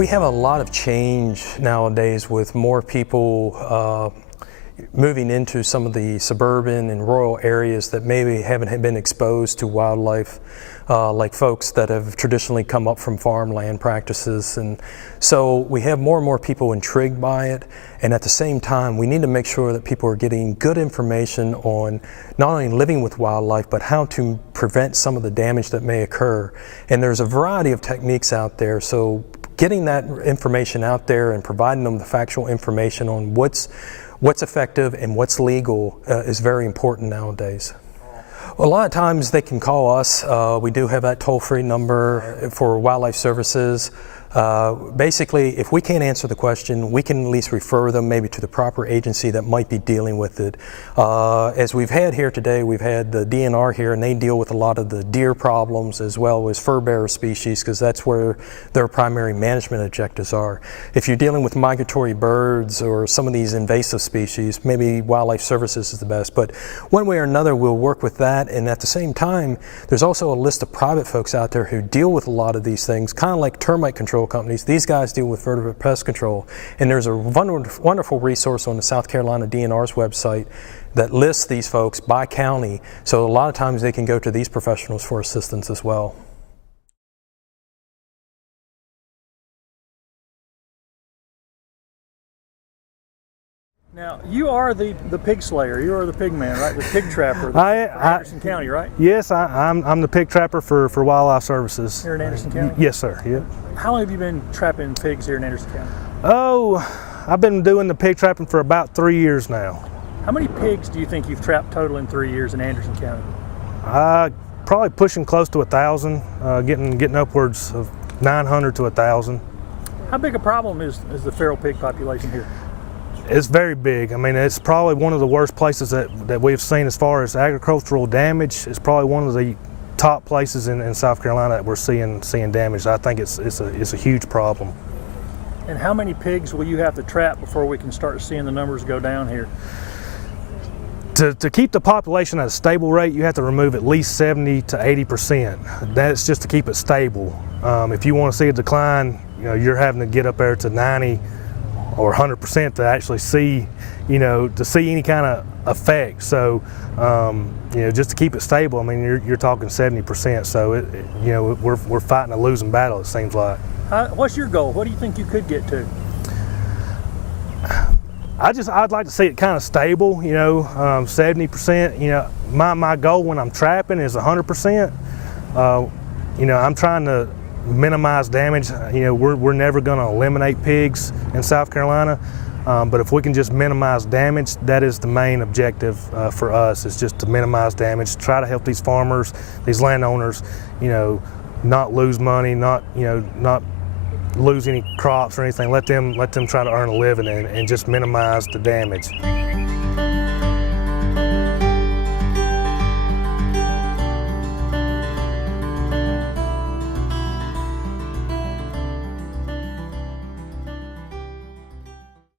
We have a lot of change nowadays with more people moving into some of the suburban and rural areas that maybe haven't been exposed to wildlife, like folks that have traditionally come up from farmland practices. And so we have more and more people intrigued by it, and at the same time we need to make sure that people are getting good information on not only living with wildlife but how to prevent some of the damage that may occur. And there's a variety of techniques out there, so getting that information out there and providing them the factual information on what's effective and what's legal is very important nowadays. A lot of times they can call us. We do have that toll-free number for wildlife services. Basically, if we can't answer the question, we can at least refer them maybe to the proper agency that might be dealing with it. As we've had here today, we've had the DNR here, and they deal with a lot of the deer problems as well as fur bearer species, because that's where their primary management objectives are. If you're dealing with migratory birds or some of these invasive species, maybe wildlife services is the best. But one way or another, we'll work with that. And at the same time, there's also a list of private folks out there who deal with a lot of these things, kind of like termite control companies. These guys deal with vertebrate pest control, and there's a wonderful resource on the South Carolina DNR's website that lists these folks by county, so a lot of times they can go to these professionals for assistance as well. Now, you are the pig slayer, you are the pig man, right? The pig trapper for Anderson County, right? Yes, I'm the pig trapper for Wildlife Services. Here in Anderson County? Yes, sir. Yeah. How long have you been trapping pigs here in Anderson County? Oh, I've been doing the pig trapping for about 3 years now. How many pigs do you think you've trapped total in 3 years in Anderson County? Probably pushing close to 1,000, getting upwards of 900 to 1,000. How big a problem is the feral pig population here? It's very big. I mean, it's probably one of the worst places that we've seen as far as agricultural damage. It's probably one of the top places in South Carolina that we're seeing damage. I think it's a huge problem. And how many pigs will you have to trap before we can start seeing the numbers go down here? To keep the population at a stable rate, you have to remove at least 70 to 80%. That's just to keep it stable. If you want to see a decline, you're having to get up there to 90 or 100% to actually see, to see any kind of effect. So, just to keep it stable, I mean, you're talking 70%. So, we're fighting a losing battle, it seems like. What's your goal? What do you think you could get to? I'd like to see it kind of stable, 70%. My goal when I'm trapping is 100%. I'm trying to minimize damage. We're never going to eliminate pigs in South Carolina, but if we can just minimize damage, that is the main objective for us, is just to minimize damage, try to help these farmers, these landowners, not lose money, not lose any crops or anything. Let them try to earn a living and just minimize the damage.